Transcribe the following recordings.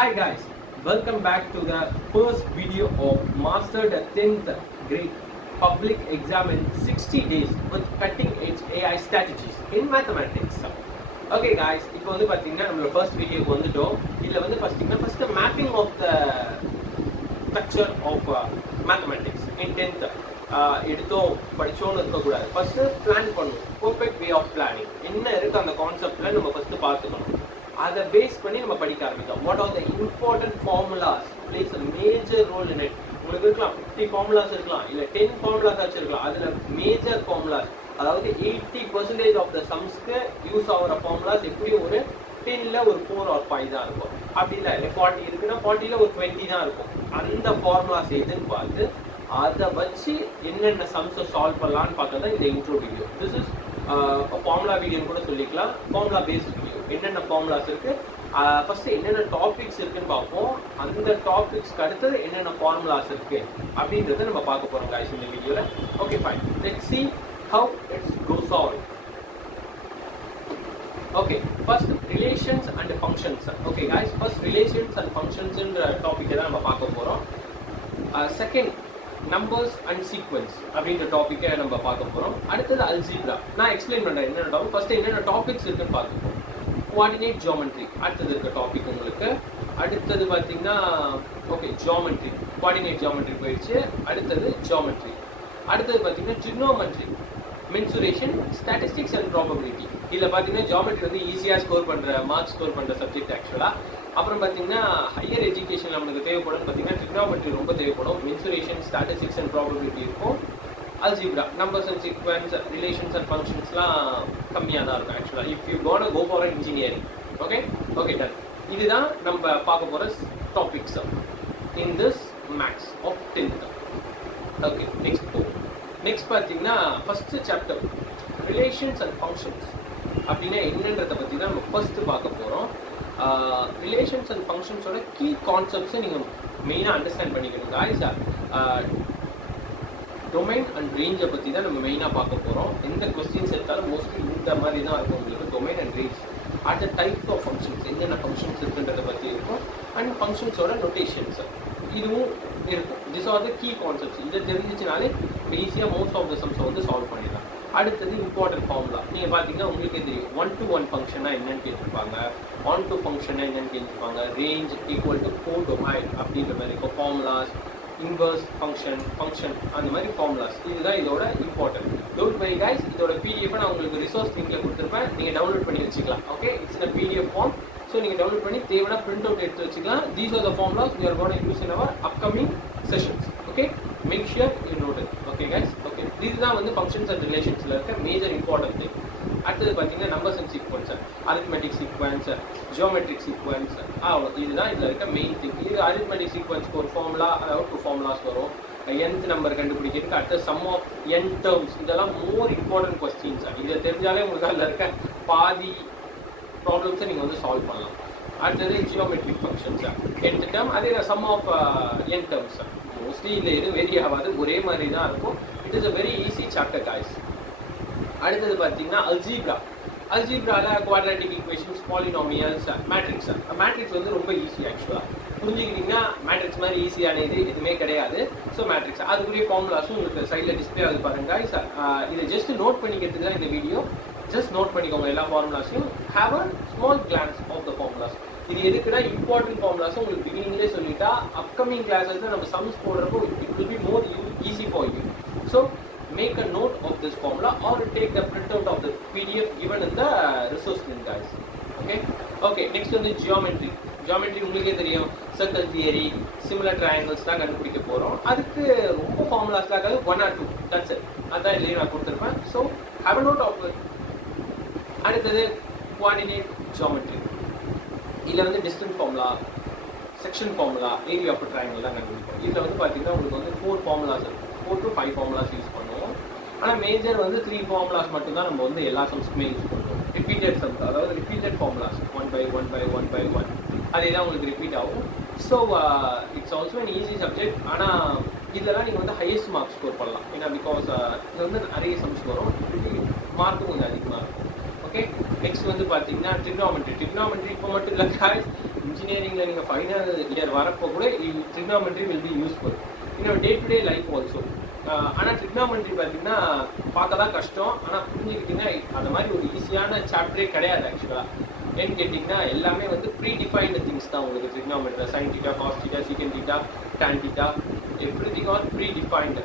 Hi guys, welcome back to the first video of Master the 10th grade public exam in 60 days with cutting edge AI strategies in mathematics. Okay guys, இப்போ வந்து பாத்தீங்கன்னா நம்மளோட first video வந்துட்டோம். இதுல வந்து first mapping of the structure of mathematics in 10th எடுத்தோம் படிச்சோன்னு இருக்கக்கூடாது. First plan பண்ணுவோம். பர்ஃபெக்ட் வே ஆஃப் பிளானிங் என்ன இருக்கு அந்த கான்செப்ட்ல நம்ம ஃபர்ஸ்ட் பார்த்துக்கணும். அதை பேஸ் பண்ணி நம்ம படிக்க ஆரம்பித்தோம். What are the important formulas plays a major role in it. உங்களுக்கு இருக்கலாம் 50 ஃபார்முலாஸ் இருக்கலாம், இல்லை 10 ஃபார்முலாஸ் வச்சிருக்கலாம். அதில் மேஜர் ஃபார்முலாஸ், அதாவது 80% ஆஃப் த சம்ஸ்க்கு யூஸ் ஆகிற ஃபார்முலாஸ் எப்படியும் ஒரு 10ல் ஒரு 4 or 5 தான் இருக்கும். அப்படி இல்லை 40 இருக்குன்னா 40ல் ஒரு 20 தான் இருக்கும். அந்த ஃபார்முலாஸ் எதுன்னு பார்த்து அதை வச்சு என்னென்ன சம்ஸை சால்வ் பண்ணலான்னு பார்த்தா தான் இந்த intro video. This is formula வீடியோன்னு கூட சொல்லிக்கலாம். Formula paste video. என்னென்ன ஃபார்முலாஸ் இருக்கு, ஃபர்ஸ்ட் என்னென்ன டாபிக்ஸ் இருக்குன்னு பார்ப்போம். அந்த டாபிக்ஸ்க்கு அடுத்தது என்னென்ன ஃபார்முலாஸ் இருக்கு அப்படின்றத நம்ம பார்க்க போறோம் guys இந்த வீடியோல. Okay fine, let's see how it goes on. Okay, first relations and functions. Okay guys, first relations and ஃபங்க்ஷன்ஸ்ன்ற டாபிக்கை தான் நம்ம பார்க்க போறோம். செகண்ட் நம்பர்ஸ் அண்ட் சீக்வன்ஸ் அப்படின்ற டாப்பிக்கை நம்ம பார்க்க போகிறோம். அடுத்தது அல்ஜீப்ரா. நான் எக்ஸ்பிளைன் பண்ணுறேன் என்னென்ன டாபிக். ஃபர்ஸ்ட் என்னென்ன டாபிக்ஸ் இருக்குன்னு பார்த்துப்போம். கோஆர்டினேட் ஜியோமெட்ரி அடுத்தது இருக்க டாபிக் உங்களுக்கு. அடுத்தது பார்த்தீங்கன்னா ஓகே ஜியோமெட்ரி, கோஆர்டினேட் ஜியோமெட்ரி போயிடுச்சு. அடுத்தது ஜியோமெட்ரி. அடுத்தது பார்த்தீங்கன்னா trigonometry, mensuration, statistics and probability. இதில் பார்த்தீங்கன்னா ஜியோமெட்ரி வந்து ஈஸியாக மார்க் ஸ்கோர் பண்ணுற சப்ஜெக்ட் ஆக்சுவலாக. அப்புறம் பார்த்தீங்கன்னா ஹையர் எஜுகேஷன் நம்மளுக்கு தேவைப்படும் பார்த்தீங்கன்னா ட்ரிக்னோமெட்ரி ரொம்ப தேவைப்படும். மென்சுரேஷன், ஸ்டாட்டிஸ்டிக்ஸ் அண்ட் ப்ராபபிலிட்டி இருக்கும். Algebra, numbers and sequence, relations and ஃபங்க்ஷன்ஸ்லாம் கம்மியாக தான் இருக்கும் ஆக்சுவலாக if you gonna go for engineering. Okay done. இதுதான் நம்ம பார்க்க போகிற topics in this maths of 10th. Okay next பார்த்தீங்கன்னா first chapter relations and functions அப்படின்னா என்னன்றதை பற்றி தான் நம்ம ஃபர்ஸ்ட் பார்க்க போகிறோம். ரிலேஷன்ஸ் அண்ட் ஃபங்க்ஷன்ஸோட கீ கான்செப்ட்ஸை நீங்கள் மெயினாக அண்டர்ஸ்டாண்ட் பண்ணிக்கணும் guys. டொமைன் அண்ட் ரேஞ்சை பற்றி தான் நம்ம மெயினாக பார்க்க போகிறோம். எந்த கொஸ்டின்ஸ் எடுத்தாலும் மோஸ்ட்லி இந்த மாதிரி தான் இருக்கும் உங்களுக்கு. Domain and range, at the type of functions, என்னென்ன ஃபங்க்ஷன்ஸ் இருக்குன்றதை பற்றி இருக்கும். அண்ட் ஃபங்க்ஷன்ஸோட நொட்டேஷன்ஸ் இதுவும் இருக்கும். This are the key concepts. இதை தெரிஞ்சிச்சுனாலே ஈஸியாக மோஸ்ட் ஆஃப் த சம்ஸை வந்து சால்வ் பண்ணிடலாம். அடுத்தது இம்பார்ட்டன்ட் ஃபார்முலா. நீங்கள் பார்த்தீங்கன்னா உங்களுக்கே தெரியும் 1-to-1 ஃபங்க்ஷனாக என்னென்னு கேட்டிருப்பாங்க, 1-to ஃபங்க்ஷனாக என்னென்னு கேட்டிருப்பாங்க, ரேஞ்ச் ஈக்குவல் டு கோடொமைன் அப்படின்ற மாதிரி இருக்கும். ஃபார்முலாஸ், இன்வர்ஸ் ஃபங்க்ஷன் அந்த மாதிரி ஃபார்முலாஸ், இதுதான் இதோட இம்பார்ட்டன்ட். டோன்ட் வரி கைஸ், இதோட பிடிஎஃப் நான் உங்களுக்கு ரிசோர்ஸ் லிங்க்ல கொடுத்துருப்பேன். நீங்கள் டவுன்லோட் பண்ணி வச்சுக்கலாம். Okay, it's a PDF form. So நீங்கள் டவுன்லோட் பண்ணி தேவையான பிரிண்ட் அவுட் எடுத்து வச்சுக்கலாம். These are the formulas we are going to use in our upcoming sessions. Okay, make sure you note it. Okay guys, okay, இதுதான் வந்து functions and ரிலேஷன்ஸ்ல இருக்க major important thing. அடுத்தது பார்த்தீங்கன்னா numbers and sequence, arithmetic sequence, geometric sequence, அவ்வளோ. இதுதான் இதில் இருக்க main thing. இது அரித்மெட்டிக் சீக்வன்ஸ்க்கு ஒரு ஃபார்முலா, அதாவது 2 ஃபார்முலாஸ் வரும். nth நம்பர் கண்டுபிடிக்கிறதுக்கு அடுத்த சம் ஆஃப் n டேர்ம்ஸ், இதெல்லாம் மோர் இம்பார்ட்டன்ட் கொஸ்டின்ஸ். இதை தெரிஞ்சாலே உங்களுக்கு அதில் இருக்க பாதி ப்ராப்ளம்ஸை நீங்கள் வந்து சால்வ் பண்ணலாம். அடுத்தது ஜியோமெட்ரிக் ஃபங்க்ஷன்ஸ், nth டேர்ம், அதே sum of n terms. Mostly இல்லை எதுவும் வெரி ஆகாது, ஒரே மாதிரி தான் இருக்கும். It is a very easy chapter guys. அடுத்தது பார்த்தீங்கன்னா அல்ஜீப்ராவில் quadratic equations, polynomials, matrix. Matrix வந்து ரொம்ப ஈஸி ஆக்சுவலாக. புரிஞ்சுக்கிட்டிங்கன்னா மேட்ரிக்ஸ் மாதிரி ஈஸியான இது எதுவுமே கிடையாது. ஸோ மேட்ரிக்ஸ் அதுக்குரிய ஃபார்முலாஸும் உங்களுக்கு சைடில் டிஸ்பிளே ஆகுது பாருங்க guys. இதை ஜஸ்ட் நோட் பண்ணிக்கிறதுக்கு தான் இந்த வீடியோ. ஜஸ்ட் நோட் பண்ணிக்கோங்க எல்லா ஃபார்முலாஸையும். Have a small glance of the formulas. இது எதுக்குன்னா இம்பார்ட்டன்ட் ஃபார்முலாஸ் உங்களுக்கு பிகினிங்லேயே சொல்லிட்டா அப்கமிங் கிளாஸஸ் நம்ம சம்ஸ் போடுறப்போ it will be more easy for you. So make a note of this formula or take the printout of the PDF given in the resource link guys. Okay, next வந்து geometry உங்களுக்கே தெரியும். Circle theory, similar triangles தான் கண்டுபிடிக்க போகிறோம். அதுக்கு ரொம்ப formulas ஆகாது, 1 or 2 that's it. அதான் இல்லையே நான் கொடுத்துருப்பேன். So have a note of it. அடுத்தது கோஆர்டினேட் ஜியோமெட்ரி. இதில் வந்து distance formula, section formula, area of triangle தான் கண்டுபிடிப்போம். இதில் வந்து பார்த்தீங்கன்னா உங்களுக்கு வந்து 4 ஃபார்முலாஸ் இருக்கும். 4 to 5 ஃபார்முலாஸ் யூஸ் பண்ணுவோம். ஆனால் மேஜர் வந்து 3 ஃபார்முலாஸ் மட்டும்தான் நம்ம வந்து எல்லா சம்ஸ்க்குமே யூஸ் பண்ணுவோம். ரிப்பீட்டட் சம்ஸ், அதாவது ரிப்பீட்டட் ஃபார்முலாஸ் 1/1/1/1 அதே தான் உங்களுக்கு ரிப்பீட் ஆகும். So it's also an easy subject. ஆனால் இதெல்லாம் நீங்கள் வந்து ஹையஸ்ட் மார்க் ஸ்கோர் பண்ணலாம். ஏன்னா பிகாஸ் இது வந்து நிறைய சம்ஸ் வரும், மார்க்கும் கொஞ்சம் அதிகமாக இருக்கும். ஓகே, நெக்ஸ்ட் வந்து பார்த்தீங்கன்னா ட்ரிக்னாமெட்ரி இப்போ மட்டும் இல்லை guys, இன்ஜினியரிங்கில் நீங்கள் ஃபைனல் இயர் வரப்போ கூட ட்ரிக்னாமெட்ரி வில் பி யூஸ்ஃபுல் இன்னும் டே டு டே லைஃப் ஆல்சோ. ஆனால் ட்ரிக்னாமெட்ரி பார்த்தீங்கன்னா பார்க்க தான் கஷ்டம், ஆனால் புரிஞ்சுக்கிட்டிங்கன்னா அது மாதிரி ஒரு ஈஸியான சாப்டரே கிடையாது ஆக்சுவலாக. ஏன்னு கேட்டிங்கன்னா எல்லாமே வந்து ப்ரீ டிஃபைன்டு திங்ஸ் தான் உங்களுக்கு ட்ரிக்னாமெட்ரியில். Sine theta, cos theta, secant theta, tan theta, everything are predefined.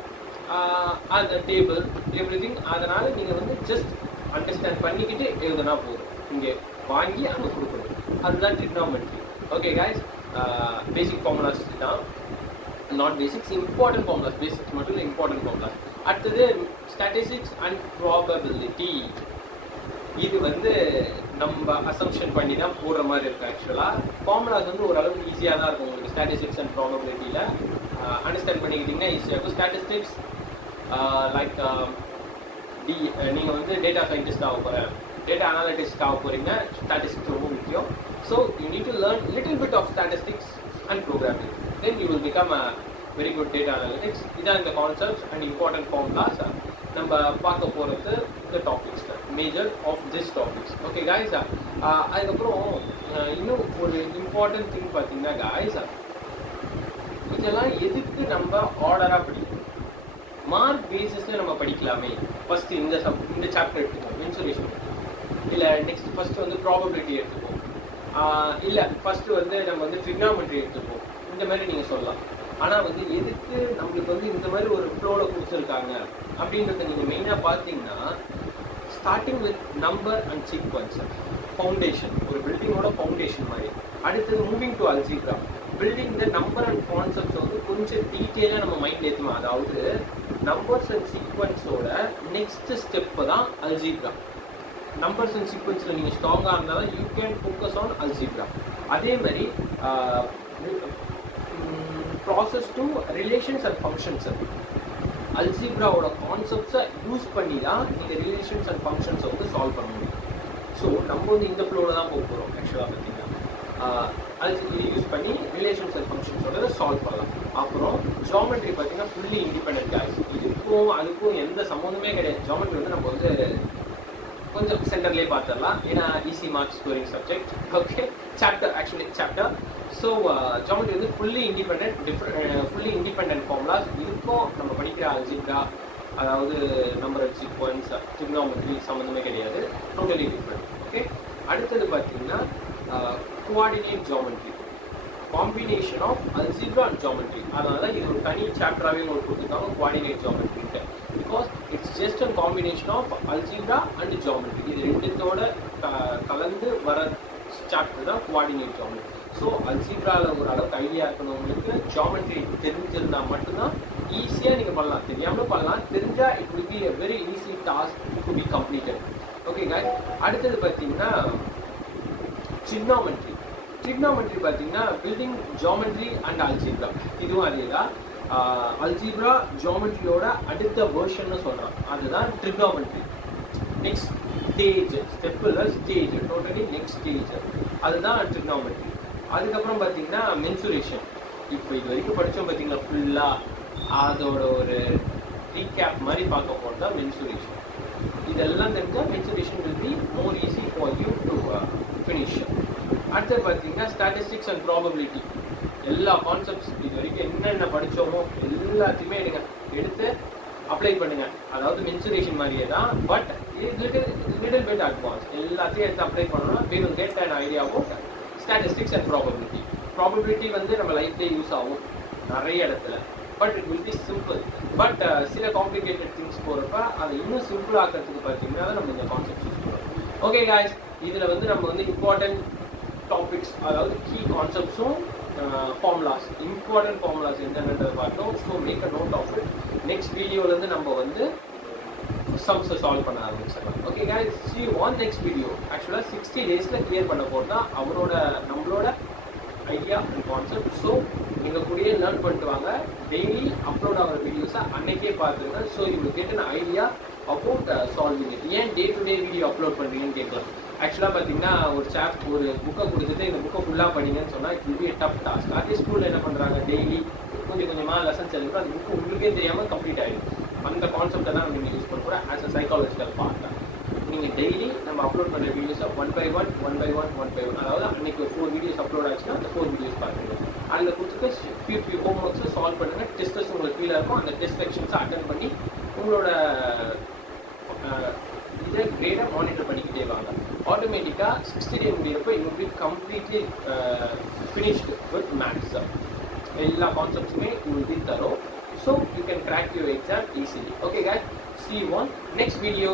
அந்த டேபிள் எவ்ரிதிங், அதனால் நீங்கள் வந்து ஜஸ்ட் அண்டர்ஸ்டாண்ட் பண்ணிக்கிட்டு எழுதுனா போதும். இங்கே வாங்கி அங்கே கொடுக்கணும், அதுதான் ட்ரிக்னாமெட்ரி. ஓகே கைஸ், பேசிக் ஃபார்முலாஸ் தான், not basics, important formulas. Basics மட்டும் இல்லை, இம்பார்ட்டன்ட் ஃபார்முலாஸ். அடுத்தது ஸ்டாட்டிஸ்டிக்ஸ் அண்ட் ப்ராபபிலிட்டி. இது வந்து நம்ம அசம்ஷன் பண்ணி தான் போடுற மாதிரி இருக்குது. ஆக்சுவலாக ஃபார்முலாஸ் வந்து ஓரளவுக்கு ஈஸியாக தான் இருக்கும் உங்களுக்கு ஸ்டாட்டிஸ்டிக்ஸ் அண்ட் ப்ராபபிலிட்டியில். அண்டர்ஸ்டாண்ட் பண்ணிக்கிட்டிங்கன்னா ஈஸியாக இருக்கும். ஸ்டாட்டிஸ்டிக்ஸ் லைக் நீங்கள் வந்து டேட்டா சயின்டிஸ்ட் ஆக போகிறேன், டேட்டா அனாலிட்டிஸ்ட் ஆக போகிறீங்க, ஸ்டாட்டிஸ்டிக்ஸ் ரொம்ப முக்கியம். So you need to learn little bit of statistics and programming, then you will become a very good data analytics. இதான் இந்த கான்செப்ட்ஸ் அண்ட் இம்பார்ட்டன்ட் ஃபார்முலாஸ் நம்ம பார்க்க போகிறது இந்த topics, major of this topics. Okay guys, அதுக்கப்புறம் இன்னும் ஒரு important thing பார்த்தீங்கன்னா காய்ஸ், இதெல்லாம் எதுக்கு நம்ம ஆர்டராக படிக்கணும்? மார்க் பேசிஸில் நம்ம படிக்கலாமே. ஃபஸ்ட்டு இந்த சாப்டர் எடுத்துக்கோம், மென்சுரேஷன், இல்லை நெக்ஸ்ட் ஃபஸ்ட்டு வந்து ப்ராபபிலிட்டி எடுத்துப்போம், இல்லை ஃபஸ்ட்டு வந்து நம்ம வந்து ட்ரிக்னாமெட்ரி எடுத்துப்போம், இந்த மாதிரி நீங்கள் சொல்லலாம். ஆனால் வந்து எதுக்கு நம்மளுக்கு வந்து இந்த மாதிரி ஒரு ஃப்ளோவில் கொடுத்துருக்காங்க அப்படின்றத நீங்கள் மெயினாக பார்த்தீங்கன்னா, starting with number and sequence, foundation, ஒரு பில்டிங்கோட ஃபவுண்டேஷன் மாதிரி. அடுத்தது மூவிங் டு அல்ஜிப்ரா, பில்டிங் இந்த நம்பர் அண்ட் கான்செப்ட்ஸ் வந்து கொஞ்சம் டீட்டெயிலாக நம்ம மைண்ட் ஏற்றுவோம். அதாவது நம்பர்ஸ் அண்ட் சீக்வன்ஸோட நெக்ஸ்ட் ஸ்டெப்பு தான் அல்ஜிப்ரா. நம்பர்ஸ் அண்ட் சீக்வன்ஸில் நீங்கள் ஸ்ட்ராங்காக இருந்தாலும் you can focus on algebra. அதே மாதிரி process to relations and functions, அல்ஜிப்ராவோட கான்செப்ட்ஸை யூஸ் பண்ணி தான் நீங்கள் ரிலேஷன்ஸ் அண்ட் ஃபங்க்ஷன்ஸை வந்து சால்வ் பண்ண முடியும். ஸோ நம்ம வந்து இந்த ஃப்ளோவில் தான் போக போகிறோம் ஆக்சுவலாக பார்த்தீங்கன்னா. இது யூஸ் பண்ணி ரிலேஷன்ஸ் அண்ட் ஃபங்க்ஷன்ஸோட சால்வ் பண்ணலாம். அப்புறம் ஜியாமெட்ரி பார்த்தீங்கன்னா ஃபுல்லி இண்டிபெண்டன்ட் காய்ஸ், இதுக்கும் அதுக்கும் எந்த சம்மந்தமே கிடையாது. ஜியாமெட்ரி வந்து நம்ம வந்து கொஞ்சம் சென்டர்லேயே பார்த்துடலாம், ஏன்னா easy marks scoring subject. Okay, chapter. So geometry வந்து ஃபுல்லி இண்டிபெண்டன்ட் ஃபார்முலாஸ். இதுக்கும் நம்ம படிக்கிற அல்ஜிப்ரா, அதாவது நம்பர் அண்ட் சீக்வன்ஸ், ட்ரிக்னாமெட்ரி சம்மந்தமே கிடையாது, டோட்டலி டிஃப்ரெண்ட். ஓகே, அடுத்தது பார்த்தீங்கன்னா coordinate geometry, combination of algebra and geometry. அதனால தான் இது ஒரு தனி சாப்டராகவே உங்களுக்கு கொடுத்துருக்காங்க, கோஆர்டினேட் ஜியாமெட்ரின்ட்டு. Because it's just a combination of algebra and geometry. இது ரெண்டுத்தோட கலந்து வர சாப்டர் தான் கோஆர்டினேட் ஜியாமெட்ரி. ஸோ அல்ஜிப்ராவில் ஒரு அளவுக்கு ஐடியா இருக்கணும் உங்களுக்கு. ஜியாமெட்ரி தெரிஞ்சிருந்தால் மட்டும்தான் ஈஸியாக நீங்கள் பண்ணலாம். தெரியாமல் பண்ணலாம், தெரிஞ்சால் it will B a very easy task to be completed. Okay guys, அடுத்தது பார்த்தீங்கன்னா ட்ரிக்னாமெட்ரி பார்த்தீங்கன்னா பில்டிங் ஜியாமெட்ரி அண்ட் அல்ஜிப்ரா. இதுவும் அதே தான். அல்ஜிப்ரா ஜியாமெட்ரியோட அடுத்த வேர்ஷன்னு சொல்கிறோம், அதுதான் trigonometry. Next stage totally next stage, அதுதான் ட்ரிக்னாமெட்ரி. அதுக்கப்புறம் பார்த்தீங்கன்னா மென்சுரேஷன். இப்போ இது வரைக்கும் படித்தோம் பார்த்தீங்கன்னா ஃபுல்லாக, அதோட ஒரு ரீகேப் மாதிரி பார்க்க போகிறது தான் மென்சுரேஷன். இதெல்லாம் தெரிஞ்சால் mensuration will be more easy for you to finish. அடுத்தது பார்த்தீங்கன்னா ஸ்டாட்டிஸ்டிக்ஸ் அண்ட் ப்ராபபிலிட்டி. எல்லா கான்செப்ட்ஸ் இது வரைக்கும் என்னென்ன படித்தோமோ எல்லாத்தையுமே எடுத்து அப்ளை பண்ணுங்கள். அதாவது மென்சுரேஷன் மாதிரியே தான், பட் லிட்டில் பிட் அட்வான்ஸ். எல்லாத்தையும் எடுத்து அப்ளை பண்ணோம்னா we will get an idea about statistics and probability. Probability வந்து நம்ம லைஃப்லேயே யூஸ் ஆகும் நிறைய இடத்துல, but it will be simple. But சில காம்ப்ளிகேட்டட் திங்ஸ் போகிறப்ப அதை இன்னும் சிம்பிள் ஆக்கிறதுக்கு பார்த்தீங்கன்னா நம்ம இந்த கான்செப்ட் யூஸ் பண்ணுவோம். ஓகே காய்ஸ், இதில் வந்து நம்ம வந்து இம்பார்ட்டன்ட் டாபிக்ஸ், அதாவது கீ கான்செப்ட்ஸும் ஃபார்முலாஸ், இம்பார்ட்டன்ட் ஃபார்முலாஸ் என்னென்னதை பார்த்தோம். So make a note of it. Next வீடியோலேருந்து நம்ம வந்து சம்ஸை சால்வ் பண்ண ஆரம்பிச்சிடலாம். Okay guys, see you on next video. ஆக்சுவலாக 60 daysல கிளியர் பண்ண போது தான் நம்மளோட ஐடியா அண்ட் கான்செப்ட். ஸோ நீங்கள் கூடயே லேர்ன் பண்ணிட்டு வாங்க. டெய்லி அப்லோட் ஆகிற வீடியோஸை அன்னைக்கே பார்த்துருங்க. So you will get an idea about solving it. ஏன் day to day video upload பண்ணுறீங்கன்னு கேட்கலாம். ஆக்சுவலாக பார்த்தீங்கன்னா ஒரு புக்கை கொடுத்துட்டு இந்த புக்கை ஃபுல்லாக பண்ணிங்கன்னு சொன்னால் it will B a tough task. அதே ஸ்கூலில் என்ன பண்ணுறாங்க, டெய்லி கொஞ்சமாக லெசன்ஸ் எழுதுறோம், அந்த புக்கு உங்களுக்கே தெரியாமல் கம்ப்ளீட் ஆகிடும். அந்த கான்செப்டை தான் நீங்கள் யூஸ் பண்ண போகிற ஆஸ் அ சைக்காலஜிக்கல் பார்ட். நீங்கள் டெய்லி நம்ம அப்லோட் பண்ணுற வீடியோஸை ஒன் பை ஒன் அதாவது அன்றைக்கி ஒரு 4 வீடியோஸ் அப்லோட் ஆச்சுன்னா அந்த 4 வீடியோஸ் பாருங்கள். அதில் கொடுத்துட்டு ஃபியூ ஹோம் ஒர்க்ஸை சால்வ் பண்ணுங்கள். டெஸ்டர்ஸ் உங்களுக்கு கீழே இருக்கும், அந்த டெஸ்ட் செக்ஷன்ஸை அட்டன் பண்ணி உங்களோட இதை கிரேடாக மானிட்டர் பண்ணிக்கிட்டே வாங்க. ஆட்டோமேட்டிக்காக 60 டே முடியிறப்போ you will be completely finished with maths. எல்லா கான்செப்ட்ஸுமே you will be thorough. So you can crack your exam easily. Okay guys, see you on next video.